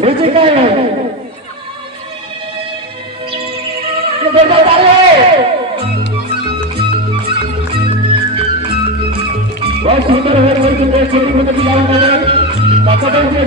music है तो बेटा ताले बहुत सुंदर है, बहुत सुंदर छोटी मोटी लाइन है, पकड़ के